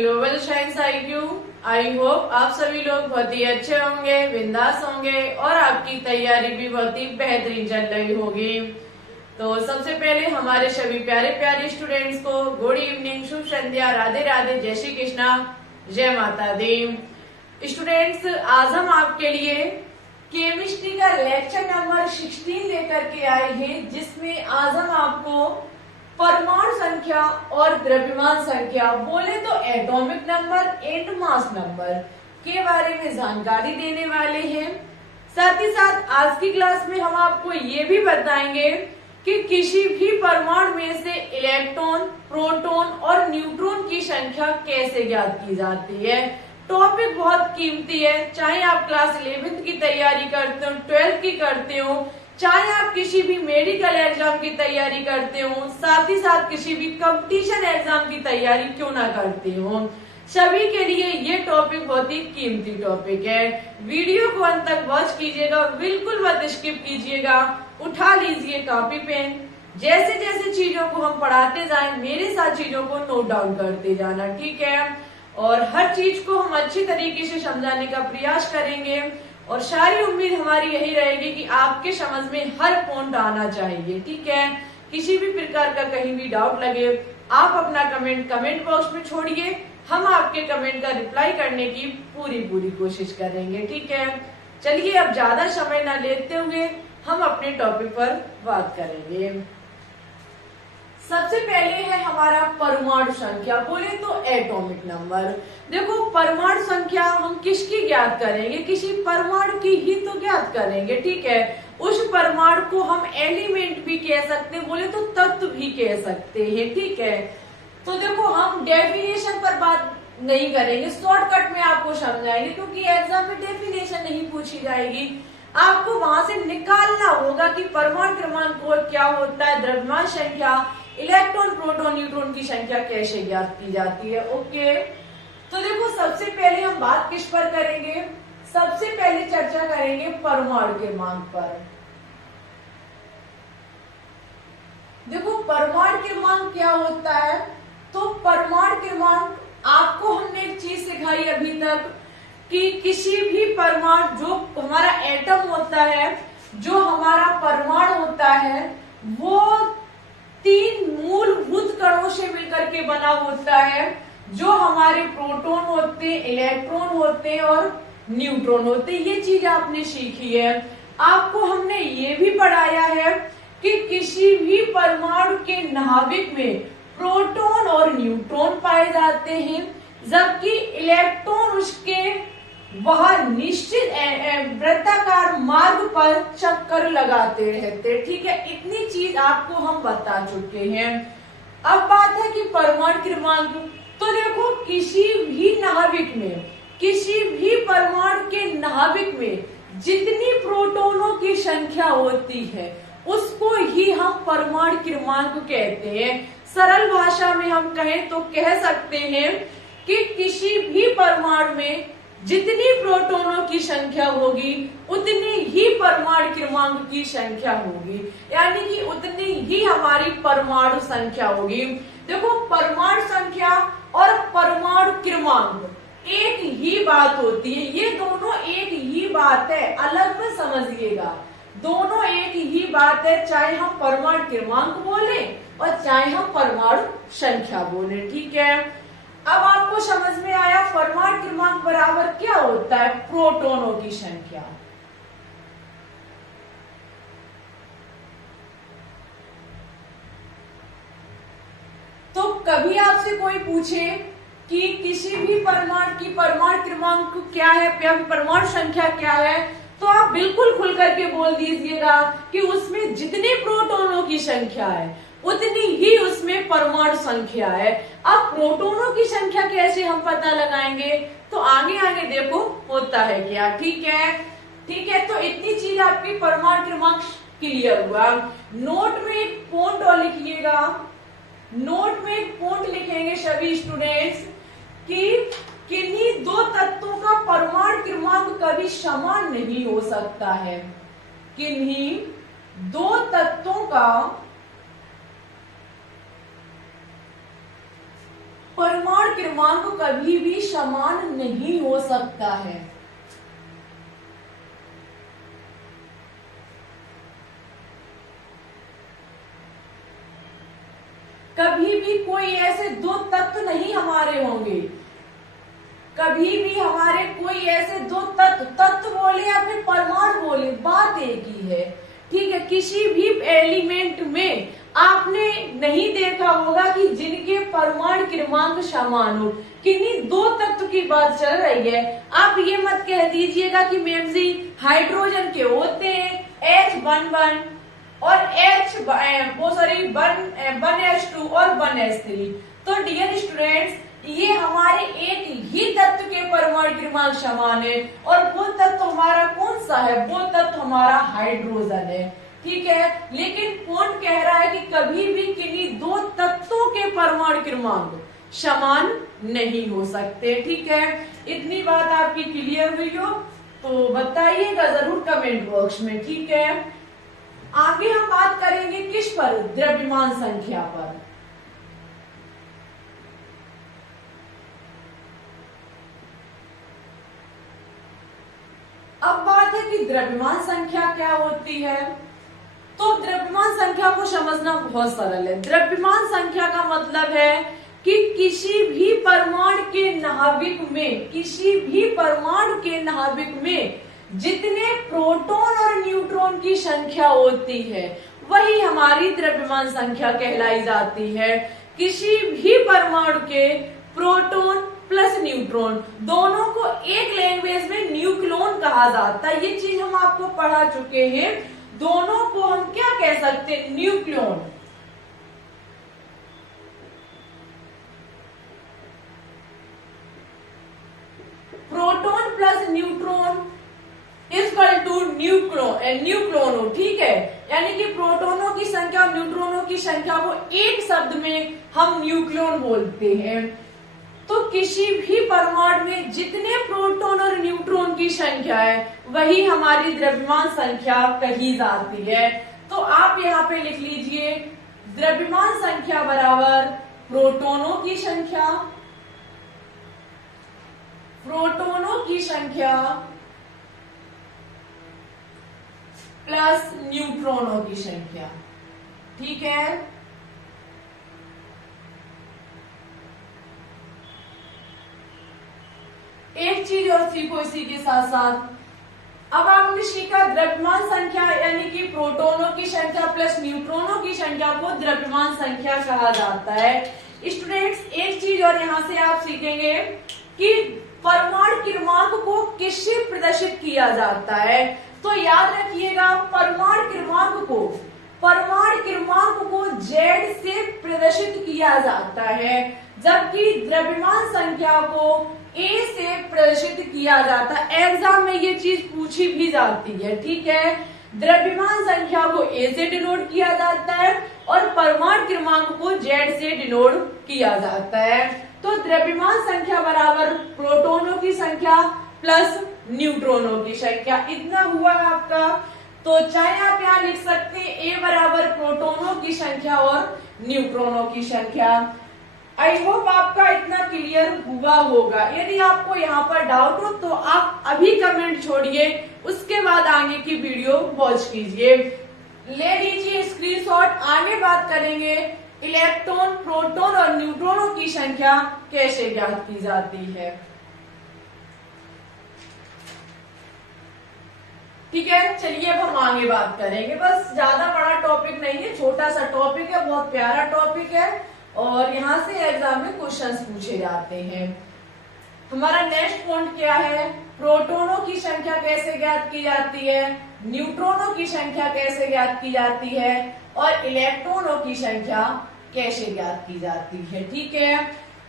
Global science IQ। I hope आप सभी लोग बहुत ही अच्छे होंगे, बिंदास होंगे और आपकी तैयारी भी बहुत ही बेहतरीन चल रही होगी। तो सबसे पहले हमारे सभी प्यारे प्यारे स्टूडेंट्स को गुड इवनिंग, शुभ संध्या, राधे राधे, जय श्री कृष्णा, जय माता दी। स्टूडेंट्स, आज हम आपके लिए केमिस्ट्री का लेक्चर नंबर 16 लेकर के आए हैं, जिसमें आज हम आपको परमाणु संख्या और द्रव्यमान संख्या, बोले तो atomic number and mass number के बारे में जानकारी देने वाले हैं। साथ ही साथ आज की क्लास में हम आपको ये भी बताएंगे कि किसी भी परमाणु में से इलेक्ट्रॉन, प्रोटॉन और न्यूट्रॉन की संख्या कैसे ज्ञात की जाती है। टॉपिक बहुत कीमती है, चाहे आप क्लास 11th की तैयारी करते हो, 12th की करते हो, चाहे आप किसी भी मेडिकल एग्जाम की तैयारी करते हो, साथ ही साथ किसी भी कंपटीशन एग्जाम की तैयारी क्यों ना करते हो, सभी के लिए ये टॉपिक बहुत ही कीमती टॉपिक है। वीडियो को अंत तक वॉच कीजिएगा, बिल्कुल मत स्किप कीजिएगा। उठा लीजिए कॉपी पेन, जैसे जैसे चीजों को हम पढ़ाते जाएं मेरे साथ चीजों को नोट डाउन करते जाना, ठीक है। और हर चीज को हम अच्छी तरीके से समझाने का प्रयास करेंगे और सारी उम्मीद हमारी यही रहेगी कि आपके समझ में हर पॉइंट आना चाहिए, ठीक है। किसी भी प्रकार का कहीं भी डाउट लगे आप अपना कमेंट बॉक्स में छोड़िए, हम आपके कमेंट का रिप्लाई करने की पूरी कोशिश करेंगे, ठीक है। चलिए अब ज्यादा समय न लेते हुए हम अपने टॉपिक पर बात करेंगे। सबसे पहले है हमारा परमाणु संख्या, बोले तो एटॉमिक नंबर। देखो, परमाणु संख्या हम किसकी ज्ञात करेंगे, किसी परमाणु की ही तो ज्ञात करेंगे, ठीक है। उस परमाणु को हम एलिमेंट भी कह सकते हैं, बोले तो तत्व भी कह सकते हैं, ठीक है। तो देखो, हम डेफिनेशन पर बात नहीं करेंगे, शॉर्टकट में आपको समझाएंगे, क्योंकि एग्जाम में डेफिनेशन नहीं पूछी जाएगी। आपको वहां से निकालना होगा कि परमाणु क्रमांक क्या होता है, द्रव्यमान संख्या, इलेक्ट्रॉन, प्रोटॉन, न्यूट्रॉन की संख्या कैसे ज्ञात की जाती है। ओके, तो देखो, सबसे पहले हम बात किस पर करेंगे, सबसे पहले चर्चा करेंगे परमाणु क्रमांक पर। देखो, परमाणु क्रमांक क्या होता है, तो परमाणु क्रमांक आपको हमने एक चीज सिखाई अभी तक कि किसी भी परमाणु, जो हमारा एटम होता है, जो हमारा परमाणु होता है, वो 3 मूलभूत कणों से मिलकर के बना होता है, जो हमारे प्रोटॉन होते हैं, इलेक्ट्रॉन होते हैं और न्यूट्रॉन होते हैं। ये चीज आपने सीखी है। आपको हमने ये भी पढ़ाया है कि किसी भी परमाणु के नाभिक में प्रोटॉन और न्यूट्रॉन पाए जाते हैं, जबकि इलेक्ट्रॉन उसके वह निश्चित वृत्ताकार मार्ग पर चक्कर लगाते रहते, ठीक है। इतनी चीज आपको हम बता चुके हैं। अब बात है कि परमाणु क्रमांक, तो देखो, किसी भी नाभिक में, किसी भी परमाणु के नाभिक में जितनी प्रोटॉनों की संख्या होती है उसको ही हम परमाणु क्रमांक कहते हैं। सरल भाषा में हम कहें तो कह सकते हैं कि किसी भी परमाणु में जितनी प्रोटॉनों की संख्या होगी उतनी ही परमाणु क्रमांक की संख्या होगी, यानी कि उतनी ही हमारी परमाणु संख्या होगी। देखो, परमाणु संख्या और परमाणु क्रमांक एक ही बात होती है, ये दोनों एक ही बात है, अलग में समझिएगा। दोनों एक ही बात है, चाहे हम परमाणु क्रमांक बोले और चाहे हम परमाणु संख्या बोले, ठीक है। अब आपको समझ में आया परमाणु क्रमांक बराबर क्या होता है, प्रोटॉनों की संख्या। तो कभी आपसे कोई पूछे कि किसी भी परमाणु की परमाणु क्रमांक क्या है या परमाणु संख्या क्या है, तो आप बिल्कुल खुल करके बोल दीजिएगा कि उसमें जितने प्रोटॉनों की संख्या है उतनी ही उसमें परमाणु संख्या है। अब प्रोटॉनों की संख्या कैसे हम पता लगाएंगे, तो आगे आगे देखो होता है क्या, ठीक है। ठीक है, तो इतनी चीज आपकी परमाणु क्रमांक क्लियर हुआ। नोट में एक पॉइंट और लिखिएगा, नोट में एक पॉइंट लिखेंगे सभी स्टूडेंट्स कि किन्हीं दो तत्वों का परमाणु क्रमांक कभी समान नहीं हो सकता है। किन्हीं दो तत्वों का परमाणु क्रमांक कभी भी समान नहीं हो सकता है। कभी भी कोई ऐसे दो तत्व नहीं हमारे होंगे, कभी भी हमारे कोई ऐसे दो तत्व बोले या फिर परमाणु बोले, बात एक ही है। ठीक है, किसी भी एलिमेंट में आपने नहीं देखा होगा कि जिनके परमाणु क्रमांक समान हो। किन्हीं दो तत्व की बात चल रही है। आप ये मत कह दीजिएगा कि मैम जी हाइड्रोजन के होते हैं H11 और H1H2 और 1H3। तो डियर स्टूडेंट्स, ये हमारे एक ही तत्व के परमाणु क्रमांक समान है और वो तत्व हमारा कौन सा है? वो तत्व हमारा हाइड्रोजन है। ठीक है, लेकिन कौन कह रहा है कि कभी भी किन्हीं दो तत्वों के परमाणु क्रमांक समान नहीं हो सकते। ठीक है, इतनी बात आपकी क्लियर हुई हो तो बताइएगा जरूर कमेंट बॉक्स में। ठीक है, आगे हम बात करेंगे किस पर? द्रव्यमान संख्या पर। अब बात है कि द्रव्यमान संख्या क्या होती है। तो द्रव्यमान संख्या को समझना बहुत सरल है। द्रव्यमान संख्या का मतलब है कि किसी भी परमाणु के नाभिक में, किसी भी परमाणु के नाभिक में जितने प्रोटॉन और न्यूट्रॉन की संख्या होती है वही हमारी द्रव्यमान संख्या कहलाई जाती है। किसी भी परमाणु के प्रोटॉन प्लस न्यूट्रॉन दोनों को एक लैंग्वेज में न्यूक्लियन कहा जाता है। ये चीज हम आपको पढ़ा चुके हैं। दोनों को हम क्या कह सकते हैं? Nucleon. Proton plus neutron equal to nucleon. ठीक है, यानी कि प्रोटॉनों की संख्या और न्यूट्रॉनों की संख्या को एक शब्द में हम न्यूक्लियन बोलते हैं। तो किसी भी परमाणु में जितने प्रोटॉन और न्यूट्रॉन की संख्या है वही हमारी द्रव्यमान संख्या कही जाती है। तो आप यहाँ पे लिख लीजिए द्रव्यमान संख्या बराबर प्रोटॉनों की संख्या, प्रोटॉनों की संख्या प्लस न्यूट्रॉनों की संख्या। ठीक है, एक चीज और सीखो इसी के साथ साथ। अब आपने सीखा द्रव्यमान संख्या यानी कि प्रोटॉनों की संख्या प्लस न्यूट्रॉनों की संख्या को द्रव्यमान संख्या कहा जाता है। स्टूडेंट्स, एक चीज और यहाँ से आप सीखेंगे कि परमाणु क्रमांक को किससे प्रदर्शित किया जाता है। तो याद रखिएगा परमाणु क्रमांक को Z से प्रदर्शित किया जाता है, जबकि द्रव्यमान संख्या को A से प्रदर्शित किया जाता है। एग्जाम में ये चीज पूछी भी जाती है। ठीक है, द्रव्यमान संख्या को A से डिनोट किया जाता है और परमाणु क्रमांक को Z से डिनोट किया जाता है। तो द्रव्यमान संख्या बराबर प्रोटॉनों की संख्या प्लस न्यूट्रॉनों की संख्या। इतना हुआ आपका। तो चाहे आप यहाँ लिख सकते हैं A बराबर प्रोटॉनों की संख्या और न्यूट्रॉनों की संख्या। आई होप आपका इतना क्लियर हुआ होगा। यदि आपको यहाँ पर डाउट हो तो आप अभी कमेंट छोड़िए, उसके बाद आगे की वीडियो वॉच कीजिए। ले लीजिए स्क्रीनशॉट। आगे बात करेंगे इलेक्ट्रॉन, प्रोटॉन और न्यूट्रॉनों की संख्या कैसे ज्ञात की जाती है। ठीक है, चलिए अब हम आगे बात करेंगे। बस ज्यादा बड़ा टॉपिक नहीं है, छोटा सा टॉपिक है, बहुत प्यारा टॉपिक है और यहाँ से एग्जाम में क्वेश्चंस पूछे जाते हैं। हमारा नेक्स्ट पॉइंट क्या है? प्रोटॉनों की संख्या कैसे ज्ञात की जाती है, न्यूट्रॉनों की संख्या कैसे ज्ञात की जाती है और इलेक्ट्रॉनों की संख्या कैसे ज्ञात की जाती है। ठीक है,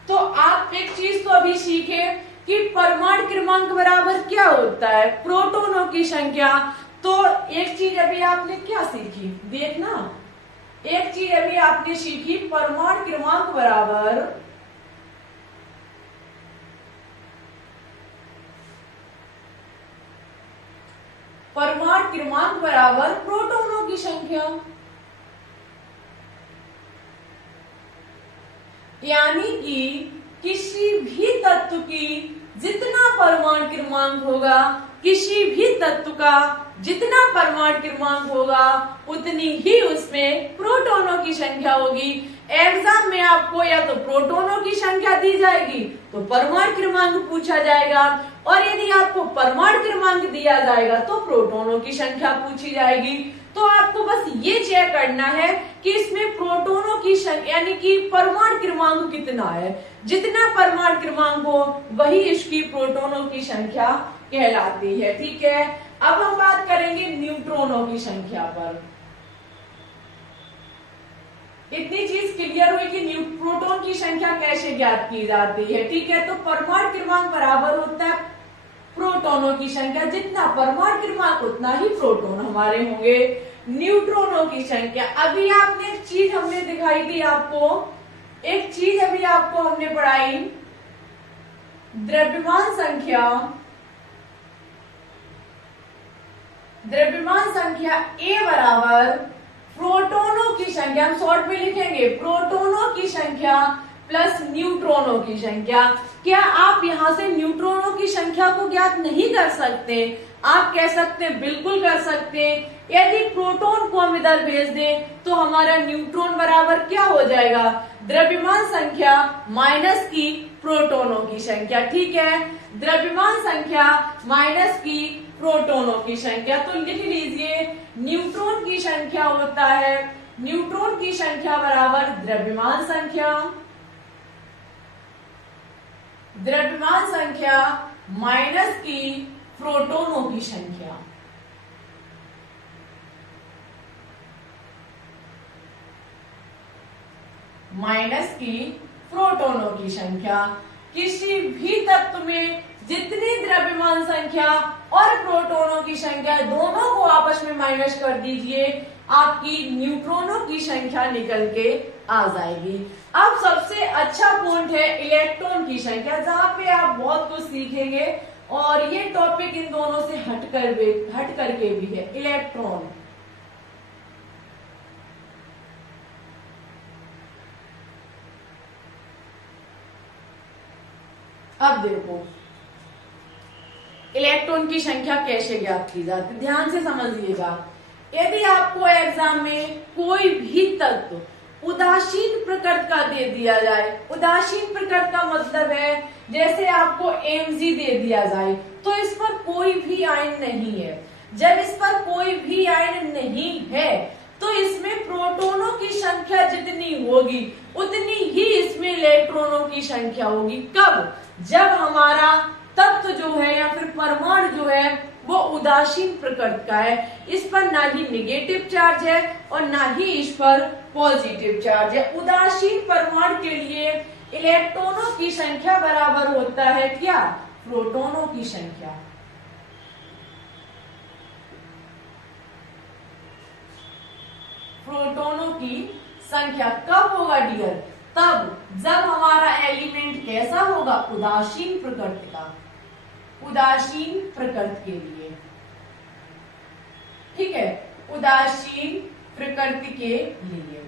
तो आप एक चीज तो अभी सीखे कि परमाणु क्रमांक बराबर क्या होता है? प्रोटॉनों की संख्या। तो एक चीज अभी आपने क्या सीखी देखना, एक चीज अभी आपने सीखी परमाणु क्रमांक बराबर प्रोटॉनों की संख्या। यानी कि किसी भी तत्व की जितना परमाणु क्रमांक होगा, किसी भी तत्व का जितना परमाणु क्रमांक होगा उतनी ही उसमें प्रोटॉनों की संख्या होगी। एग्जाम में आपको या तो प्रोटॉनों की संख्या दी जाएगी तो परमाणु क्रमांक पूछा जाएगा, और यदि आपको परमाणु क्रमांक दिया जाएगा तो प्रोटॉनों की संख्या पूछी जाएगी। तो आपको बस ये चेक करना है कि इसमें प्रोटॉनों की संख्या यानी कि परमाणु क्रमांक कितना है। जितना परमाणु क्रमांक हो वही इसकी प्रोटॉनों की संख्या कहलाती है। ठीक है, अब हम बात करेंगे न्यूट्रॉनों की संख्या पर। इतनी चीज क्लियर हुई कि प्रोटॉन की संख्या कैसे ज्ञात की जाती है। ठीक है, तो परमाणु क्रमांक बराबर होता है प्रोटॉनों की संख्या, जितना परमाणु क्रमांक उतना ही प्रोटॉन हमारे होंगे। न्यूट्रॉनों की संख्या, अभी आपने एक चीज हमने दिखाई थी आपको, एक चीज अभी आपको हमने पढ़ाई, द्रव्यमान संख्या, द्रव्यमान संख्या ए बराबर प्रोटॉनों की संख्या, हम शॉर्ट में लिखेंगे प्रोटॉनों की संख्या प्लस न्यूट्रॉनों की संख्या। क्या आप यहां से न्यूट्रॉनों की संख्या को ज्ञात नहीं कर सकते? आप कह सकते हैं, बिल्कुल कर सकते हैं। यदि प्रोटॉन को हम इधर भेज दें तो हमारा न्यूट्रॉन बराबर क्या हो जाएगा? द्रव्यमान संख्या माइनस की प्रोटॉनों की संख्या। ठीक है, द्रव्यमान संख्या माइनस की प्रोटॉनों की संख्या। तो लिख लीजिए न्यूट्रॉन की संख्या होता है, न्यूट्रॉन की संख्या बराबर द्रव्यमान संख्या, द्रव्यमान संख्या माइनस की प्रोटॉनों की संख्या। माइनस की प्रोटॉनों की संख्या। किसी भी तत्व में जितनी द्रव्यमान संख्या और प्रोटॉनों की संख्या दोनों को आपस में माइनस कर दीजिए, आपकी न्यूट्रॉनों की संख्या निकल के आ जाएगी। अब सबसे अच्छा पॉइंट है इलेक्ट्रॉन की संख्या, जहां पे आप बहुत कुछ सीखेंगे और ये टॉपिक इन दोनों से हट करके भी है। इलेक्ट्रॉन, अब देखो इलेक्ट्रॉन की संख्या कैसे ज्ञात की जाती है, ध्यान से समझिएगा। यदि आपको एग्जाम में कोई भी तत्व उदासीन प्रकृति का दे दिया जाए, उदासीन प्रकृति का मतलब है जैसे आपको Mg दे दिया जाए तो इस पर कोई भी आयन नहीं है। जब इस पर कोई भी आयन नहीं है तो इसमें प्रोटॉनों की संख्या जितनी होगी उतनी ही इसमें इलेक्ट्रॉनों की संख्या होगी। कब? जब हमारा तत्व जो है या फिर परमाणु जो है वो उदासीन प्रकृति का है, इस पर ना ही नेगेटिव चार्ज है और ना ही इस पर पॉजिटिव चार्ज है। उदासीन परमाणु के लिए इलेक्ट्रॉनों की संख्या बराबर होता है क्या? प्रोटॉनों की संख्या। प्रोटॉनों की संख्या कब होगा डियर? तब जब हमारा एलिमेंट कैसा होगा? उदासीन प्रकृति का, उदासीन प्रकृति के लिए। ठीक है, उदासीन प्रकृति के लिए।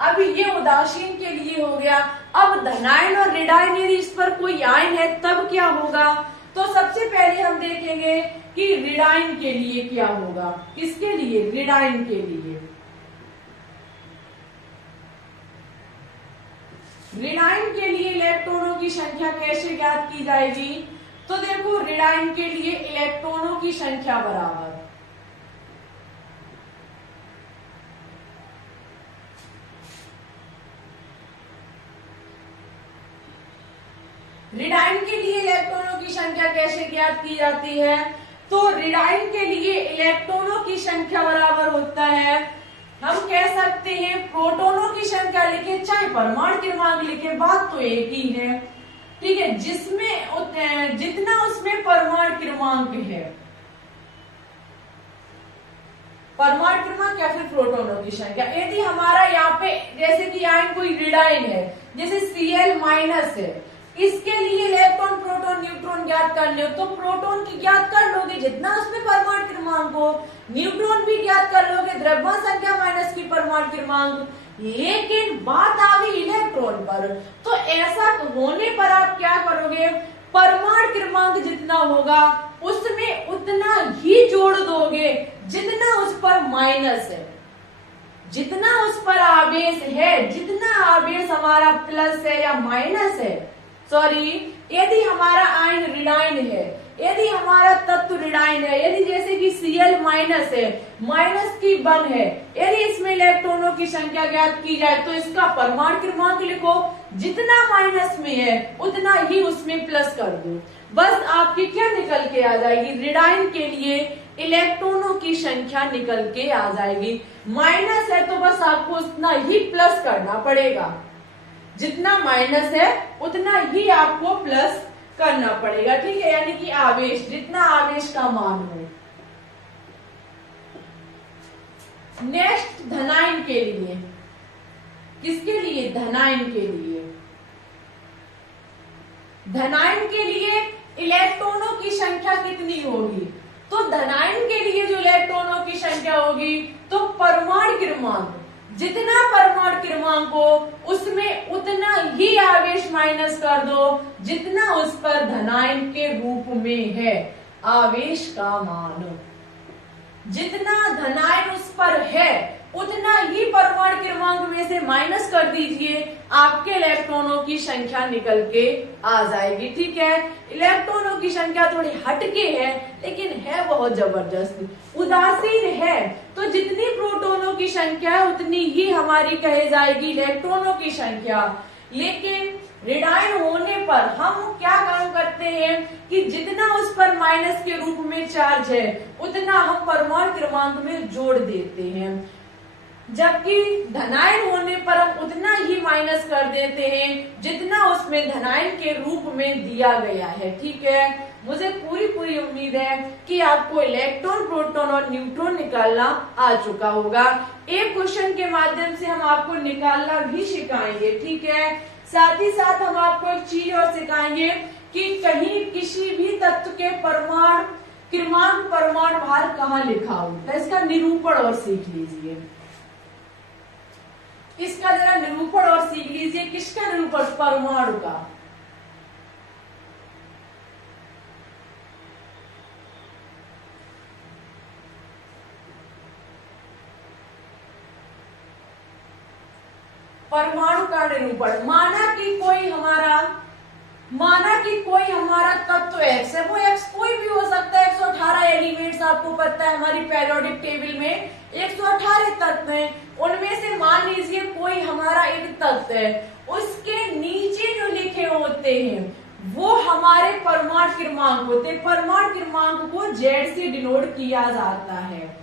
अब ये उदासीन के लिए हो गया। अब धनायन और ऋणायन यदि इस पर कोई आयन है तब क्या होगा? तो सबसे पहले हम देखेंगे कि ऋणायन के लिए क्या होगा। किसके लिए? ऋणायन के लिए। ऋणायन के लिए इलेक्ट्रॉनों की संख्या कैसे ज्ञात की जाएगी? तो देखो ऋणायन के लिए इलेक्ट्रॉनों की संख्या बराबर ऋणायन के लिए इलेक्ट्रॉनों की संख्या कैसे ज्ञात की जाती है? तो ऋणायन के लिए इलेक्ट्रॉनों की संख्या बराबर होता है, हम कह सकते हैं प्रोटॉनों की संख्या लिखे चाहे परमाणु क्रमांक लिखे, बात तो एक ही है। ठीक है, जिसमें जितना उसमें परमाणु क्रमांक है, परमाणु क्रमांक या फिर प्रोटॉनों की संख्या। यदि हमारा यहाँ पे जैसे कि आयन कोई ऋणायन है, जैसे Cl माइनस है, इसके लिए इलेक्ट्रॉन प्रोटॉन न्यूट्रॉन ज्ञात कर लो तो प्रोटॉन की ज्ञात कर लोगे जितना उसमें परमाणु क्रमांक हो, न्यूट्रॉन भी ज्ञात कर लोगे द्रव्यमान संख्या माइनस की परमाणु क्रमांक। लेकिन बात आ गई इलेक्ट्रॉन पर, तो ऐसा होने पर आप क्या करोगे, परमाणु क्रमांक जितना होगा उसमें उतना ही जोड़ दोगे जितना उस पर माइनस है, जितना उस पर आवेश है, जितना आवेश हमारा प्लस है या माइनस है, सॉरी, यदि हमारा आयन ऋणायन है, यदि हमारा तत्व ऋणायन है, यदि जैसे कि Cl माइनस है, माइनस की 1 है, यदि इसमें इलेक्ट्रॉनों की संख्या ज्ञात की जाए तो इसका परमाणु क्रमांक लिखो, जितना माइनस में है उतना ही उसमें प्लस कर दो, बस आपकी क्या निकल के आ जाएगी, ऋणायन के लिए इलेक्ट्रॉनों की संख्या निकल के आ जाएगी। माइनस है तो बस आपको उतना ही प्लस करना पड़ेगा, जितना माइनस है उतना ही आपको प्लस करना पड़ेगा, ठीक है, यानी कि आवेश, जितना आवेश का मान हो। नेक्स्ट धनायन के लिए, किसके लिए, धनायन के लिए, धनायन के लिए इलेक्ट्रॉनों की संख्या कितनी होगी, तो धनायन के लिए जो इलेक्ट्रॉनों की संख्या होगी तो परमाणु क्रमांक, जितना परमाणु क्रमांक हो उसमें उतना ही आवेश माइनस कर दो जितना उस पर धनायन के रूप में है आवेश का मान, जितना धनायन उस पर है उतना ही परमाणु क्रमांक में से माइनस कर दीजिए, आपके इलेक्ट्रॉनों की संख्या निकल के आ जाएगी, ठीक है। इलेक्ट्रॉनों की संख्या थोड़ी हटके है लेकिन है बहुत जबरदस्त, उदासीन है, तो जितनी प्रोटॉनों की संख्या है उतनी ही हमारी कहे जाएगी इलेक्ट्रॉनों की संख्या। लेकिन ऋणायन होने पर हम क्या काम करते हैं कि जितना उस पर माइनस के रूप में चार्ज है उतना हम परमाणु क्रमांक में जोड़ देते हैं, जबकि धनायन होने पर हम उतना ही माइनस कर देते हैं जितना उसमें धनायन के रूप में दिया गया है, ठीक है। मुझे पूरी उम्मीद है कि आपको इलेक्ट्रॉन, प्रोटॉन और न्यूट्रॉन निकालना आ चुका होगा। एक क्वेश्चन के माध्यम से हम आपको निकालना भी सिखाएंगे, ठीक है। साथ ही साथ हम आपको एक चीज और सिखाएंगे कि कहीं किसी भी तत्व के परमाणु क्रमांक, परमाणु भार कहाँ लिखा होता है, इसका निरूपण और सीख लीजिए, इसका जरा निरूपण और सीख लीजिए। किसका निरूपण, परमाणु का। परमाणु का निरूपण, माना कि कोई हमारा तत्व एक्स है, वो एक्स कोई भी हो सकता है, 118 एलिमेंट्स आपको पता है हमारी पेरियोडिक टेबल में 118 तत्व हैं, उनमें से मान लीजिए कोई हमारा एक तत्व है, उसके नीचे जो लिखे होते हैं वो हमारे परमाणु क्रमांक होते हैं। परमाणु क्रमांक को जेड से डिनोट किया जाता है,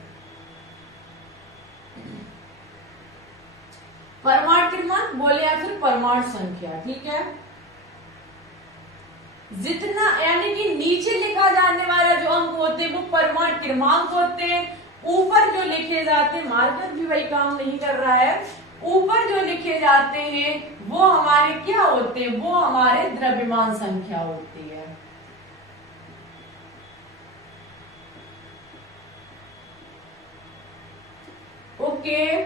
परमाणु क्रमांक बोले या फिर परमाणु संख्या, ठीक है। जितना यानी कि नीचे लिखा जाने वाला जो अंक होते हैं वो परमाणु क्रमांक होते हैं, ऊपर जो लिखे जाते हैं, मार्कर भी वही काम नहीं कर रहा है, ऊपर जो लिखे जाते हैं वो हमारे क्या होते हैं, वो हमारे द्रव्यमान संख्या होती है। ओके,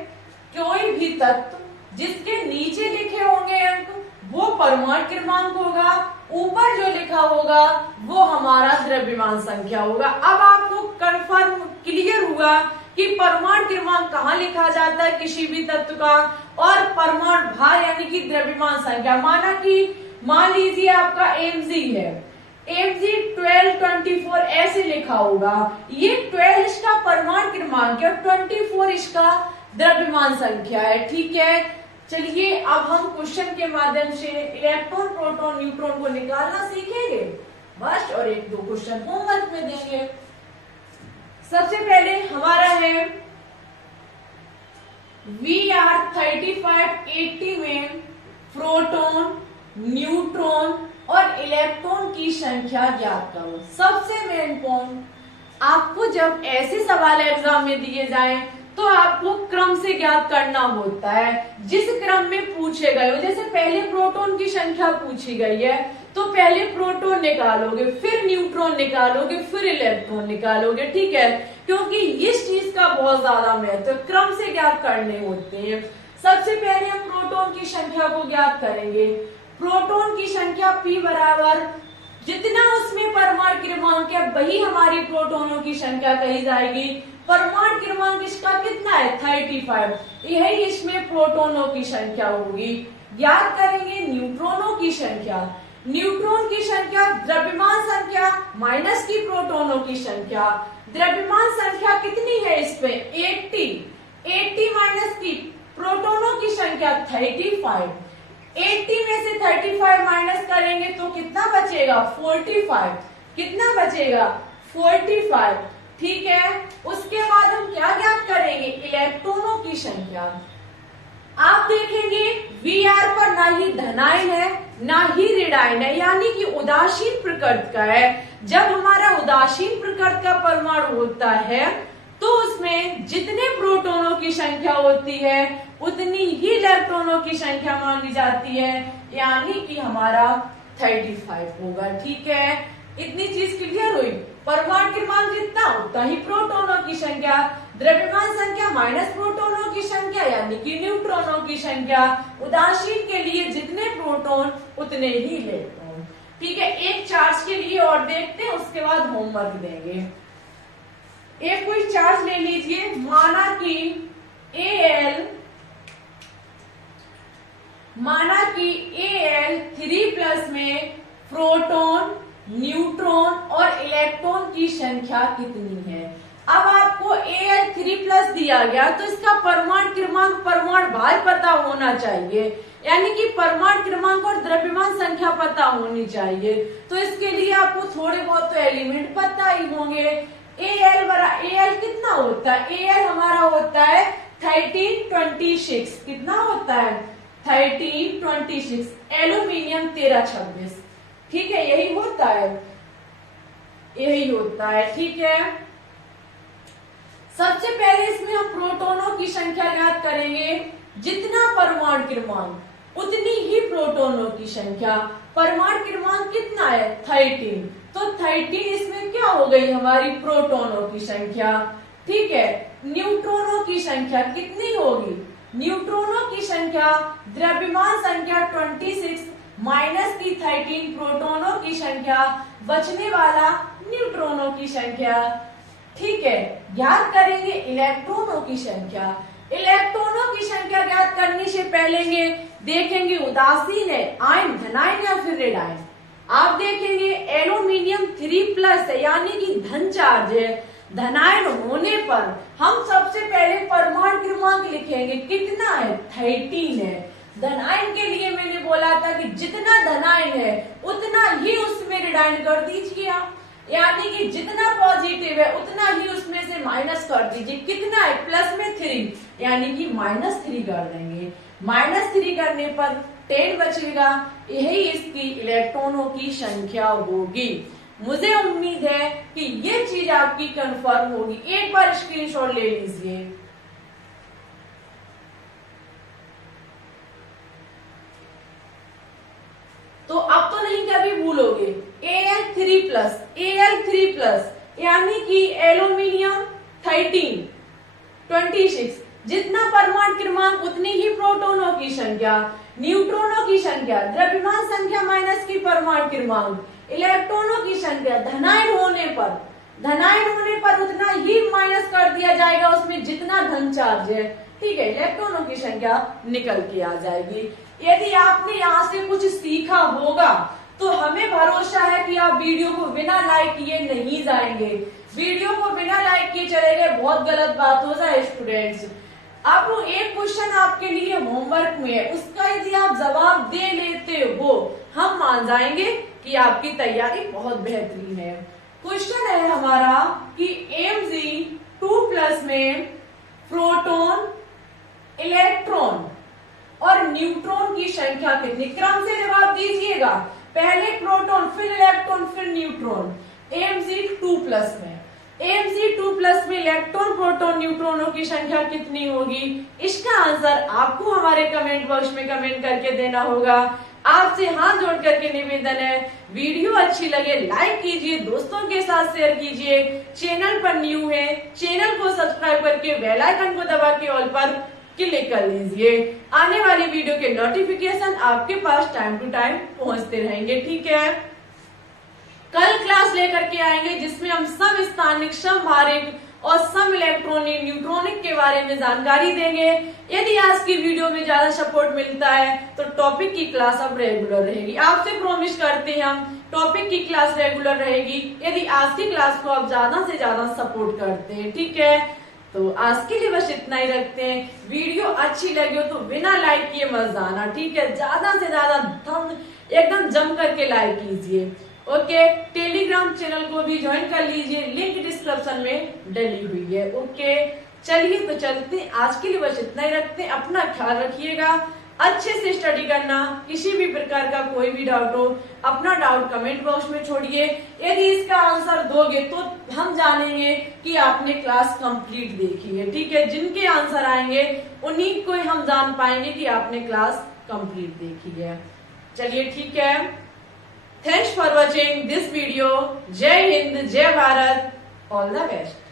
कोई भी तत्व जिसके नीचे लिखे होंगे अंक वो परमाणु क्रमांक होगा, ऊपर जो लिखा होगा वो हमारा द्रव्यमान संख्या होगा। अब आपको कंफर्म क्लियर हुआ कि परमाणु क्रमांक कहाँ लिखा जाता है किसी भी तत्व का, और परमाणु भार यानी कि द्रव्यमान संख्या। मान लीजिए आपका Mg है, Mg 1224 ऐसे लिखा होगा, ये 12 इसका परमाणु क्रमांक है, 24 इसका द्रव्यमान संख्या है, ठीक है। चलिए अब हम क्वेश्चन के माध्यम से इलेक्ट्रॉन, प्रोटॉन, न्यूट्रॉन को निकालना सीखेंगे बस, और एक दो क्वेश्चन होमवर्क में देंगे। सबसे पहले हमारा है VR3580 में प्रोटॉन, न्यूट्रॉन और इलेक्ट्रॉन की संख्या ज्ञात करो। सबसे मेन पॉइंट, आपको जब ऐसे सवाल एग्जाम में दिए जाएं तो आपको क्रम से ज्ञात करना होता है, जिस क्रम में पूछे गए हो। जैसे पहले प्रोटॉन की संख्या पूछी गई है तो पहले प्रोटॉन निकालोगे, फिर न्यूट्रॉन निकालोगे, फिर इलेक्ट्रॉन निकालोगे, ठीक है, क्योंकि इस चीज का बहुत ज्यादा महत्व है, क्रम से ज्ञात करने होते हैं। सबसे पहले हम प्रोटॉन की संख्या को ज्ञात करेंगे। प्रोटॉन की संख्या P बराबर जितना उसमें परमाणु क्रमांक है वही हमारी प्रोटॉनों की संख्या कही जाएगी। परमाणु क्रमांक इसका कितना है 35, यही इसमें प्रोटॉनों की संख्या होगी। ज्ञात करेंगे न्यूट्रॉनों की संख्या। न्यूट्रॉन की संख्या द्रव्यमान संख्या माइनस की प्रोटॉनों की संख्या। द्रव्यमान संख्या कितनी है इसमें 80 माइनस की प्रोटॉनों की संख्या 35। 80 में से 35 माइनस करेंगे तो कितना बचेगा 45। कितना बचेगा 45। ठीक है, उसके बाद हम क्या ज्ञात करेंगे इलेक्ट्रॉनों की संख्या। आप देखेंगे Vr पर ना ही धनायन है ना ही ऋणायन है, यानी कि उदासीन प्रकृति का है। जब हमारा उदासीन प्रकृति का परमाणु होता है तो उसमें जितने प्रोटॉनों की संख्या होती है उतनी ही इलेक्ट्रॉनों की संख्या मांगी जाती है, यानी कि हमारा 35 होगा। ठीक है, इतनी चीज क्लियर हुई। परमाणु क्रमांक जितना उतना ही प्रोटॉनों की संख्या। द्रव्यमान संख्या माइनस प्रोटॉनों की संख्या यानी कि न्यूट्रॉनों की संख्या। उदासीन के लिए जितने प्रोटॉन उतने ही इलेक्ट्रॉन। ठीक है, एक चार्ज के लिए और देखते हैं, उसके बाद होमवर्क देंगे। एक कोई चार्ज ले लीजिए, माना कि Al 3+ में प्रोटॉन न्यूट्रॉन और इलेक्ट्रॉन की संख्या कितनी है। अब आपको Al 3+ दिया गया तो इसका परमाणु क्रमांक परमाणु भार पता होना चाहिए, यानी कि परमाणु क्रमांक और द्रव्यमान संख्या पता होनी चाहिए। तो इसके लिए आपको थोड़े बहुत तो एलिमेंट पता ही होंगे। Al कितना होता है, Al हमारा होता है 1326। कितना होता है 1326। एल्यूमिनियम 1326। ठीक है, यही होता है। ठीक है, सबसे पहले इसमें हम प्रोटॉनों की संख्या ज्ञात करेंगे। जितना परमाणु क्रमांक उतनी ही प्रोटॉनों की संख्या। परमाणु क्रमांक कितना है 13, तो 13 इसमें क्या हो गई हमारी प्रोटॉनों की संख्या। ठीक है, न्यूट्रॉनों की संख्या कितनी होगी। न्यूट्रॉनों की संख्या द्रव्यमान संख्या 26 माइनस की 13 प्रोटॉनों की संख्या, बचने वाला न्यूट्रॉनों की संख्या। ठीक है, ज्ञात करेंगे इलेक्ट्रॉनों की संख्या। इलेक्ट्रॉनों की संख्या ज्ञात करने से पहले देखेंगे उदासीन है आयन धनायन या फिर ऋणायन। आप देखेंगे एल्यूमिनियम 3+ है, यानी कि धन चार्ज है। धनायन होने पर हम सबसे पहले परमाणु क्रमांक लिखेंगे, कितना है 13 है। धनायन के लिए मैंने बोला था कि जितना धनायन है उतना ही उसमें ऋणायन कर दीजिए आप, यानी कि जितना पॉजिटिव है उतना ही उसमें से माइनस कर दीजिए। कितना है प्लस में 3, यानी कि -3 कर देंगे। -3 करने पर 10 बचेगा, यही इसकी इलेक्ट्रॉनों की संख्या होगी। मुझे उम्मीद है कि ये चीज आपकी कंफर्म होगी। एक बार स्क्रीनशॉट ले लीजिए। तो अब तो नहीं कभी भूलोगे Al 3+ यानी कि एल्यूमिनियम 26। जितना परमाणु क्रमांक उतनी ही प्रोटॉनों की संख्या। न्यूट्रॉनों की संख्या द्रव्यमान संख्या माइनस की परमाणु क्रमांक। इलेक्ट्रॉनों की संख्या धनायन होने पर उतना ही माइनस कर दिया जाएगा उसमें जितना धन चार्ज है। ठीक है, इलेक्ट्रॉनों की संख्या निकल के आ जाएगी। यदि आपने यहाँ से कुछ सीखा होगा तो हमें भरोसा है कि आप वीडियो को बिना लाइक किए नहीं जाएंगे। वीडियो को बिना लाइक किए चले गए, बहुत गलत बात हो जाए स्टूडेंट्स। अब एक क्वेश्चन आपके लिए होमवर्क में है, उसका यदि आप जवाब दे लेते हो हम मान जाएंगे कि आपकी तैयारी बहुत बेहतरीन है। क्वेश्चन है हमारा कि Mg2+ में प्रोटॉन इलेक्ट्रॉन और न्यूट्रॉन की संख्या कितनी। क्रम से जवाब दीजिएगा, पहले प्रोटॉन फिर इलेक्ट्रॉन फिर न्यूट्रॉन। Mg2+ में इलेक्ट्रॉन प्रोटॉन न्यूट्रॉनों की संख्या कितनी होगी। इसका आंसर आपको हमारे कमेंट बॉक्स में कमेंट करके देना होगा। आपसे हाथ जोड़ करके निवेदन है, वीडियो अच्छी लगे लाइक कीजिए, दोस्तों के साथ शेयर कीजिए। चैनल पर न्यू है चैनल को सब्सक्राइब करके बेल आइकन को दबा के ऑल पर क्लिक कर लीजिए। आने वाली वीडियो के नोटिफिकेशन आपके पास टाइम टू टाइम पहुंचते रहेंगे। ठीक है, कल क्लास लेकर के आएंगे जिसमें हम समस्थानिक, समभारिक और सम इलेक्ट्रॉनिक, न्यूट्रॉनिक के बारे में जानकारी देंगे। यदि आज की वीडियो में ज्यादा सपोर्ट मिलता है तो टॉपिक की क्लास अब रेगुलर रहेगी। आपसे प्रॉमिस करते हैं हम टॉपिक की क्लास रेगुलर रहेगी यदि आज की क्लास को आप ज्यादा से ज्यादा सपोर्ट करते हैं। ठीक है, तो आज के लिए बस इतना ही रखते हैं। वीडियो अच्छी लगी हो तो बिना लाइक किए मत जाना। ठीक है, ज्यादा से ज्यादा एकदम जम करके लाइक कीजिए। ओके, टेलीग्राम चैनल को भी ज्वाइन कर लीजिए, लिंक डिस्क्रिप्शन में डली हुई है। ओके, चलिए तो चलते, आज के लिए बस इतना ही रखते हैं। अपना ख्याल रखिएगा, अच्छे से स्टडी करना। किसी भी प्रकार का कोई भी डाउट हो अपना डाउट कमेंट बॉक्स में छोड़िए। यदि इसका आंसर दोगे तो हम जानेंगे कि आपने क्लास कंप्लीट देखी है। ठीक है, जिनके आंसर आएंगे उन्हीं को हम जान पाएंगे कि आपने क्लास कंप्लीट देखी है। चलिए ठीक है, thanks for watching this video. जय हिंद, जय भारत, ऑल द बेस्ट।